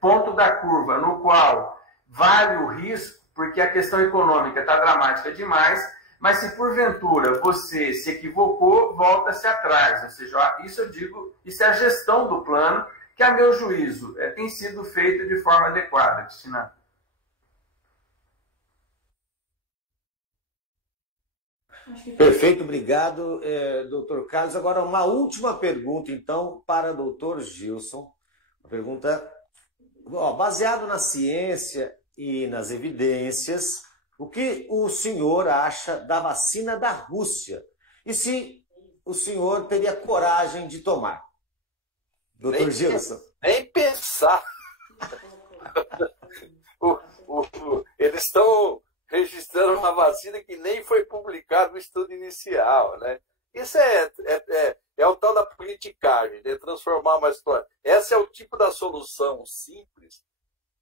ponto da curva no qual vale o risco, porque a questão econômica está dramática demais, Mas se porventura você se equivocou, volta-se atrás. Ou seja, isso eu digo, isso é a gestão do plano, que a meu juízo tem sido feita de forma adequada, Cristina. Perfeito, obrigado, doutor Carlos. Agora, uma última pergunta, então, para o doutor Gilson. Uma pergunta, baseado na ciência e nas evidências, o que o senhor acha da vacina da Rússia? E se o senhor teria coragem de tomar? Doutor Gilson. Nem pensar. Eles estão registrando uma vacina que nem foi publicado o estudo inicial, né? Isso é o tal da politicagem, de transformar uma história. Esse é o tipo da solução simples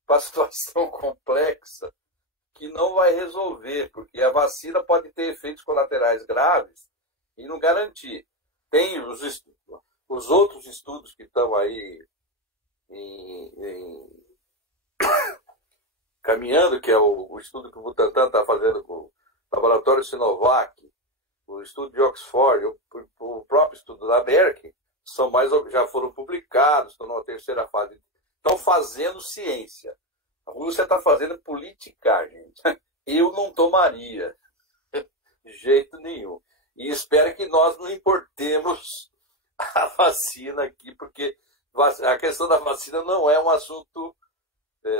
para a situação complexa que não vai resolver, porque a vacina pode ter efeitos colaterais graves e não garantir. Tem os outros estudos que estão aí caminhando, que é o estudo que o Butantan está fazendo com o laboratório Sinovac, o estudo de Oxford, o próprio estudo da Merck, já foram publicados, estão numa terceira fase. Estão fazendo ciência. A Rússia está fazendo politicagem. Eu não tomaria, de jeito nenhum. E espero que nós não importemos a vacina aqui, porque a questão da vacina não é um assunto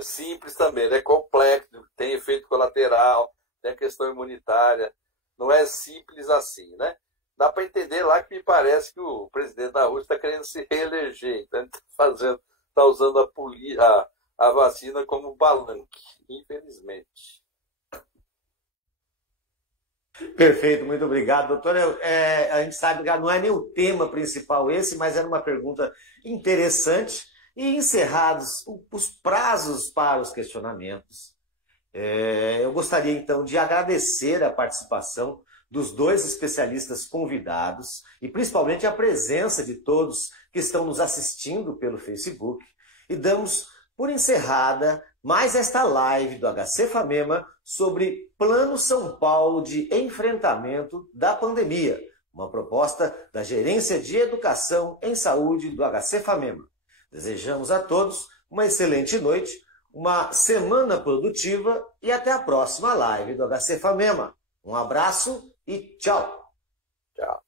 simples também, é complexo, tem efeito colateral, tem a questão imunitária, não é simples assim, né? Dá para entender lá que me parece que o presidente da Rússia está querendo se reeleger, então ele está usando a vacina como palanque, infelizmente. Perfeito, muito obrigado, doutor. A gente sabe que não é nem o tema principal esse, mas era uma pergunta interessante. E encerrados os prazos para os questionamentos, eu gostaria então de agradecer a participação dos dois especialistas convidados e principalmente a presença de todos que estão nos assistindo pelo Facebook. E damos por encerrada mais esta live do HC FAMEMA sobre Plano São Paulo de enfrentamento da pandemia, uma proposta da Gerência de Educação em Saúde do HC FAMEMA. Desejamos a todos uma excelente noite, uma semana produtiva e até a próxima live do HC FAMEMA. Um abraço e tchau! Tchau!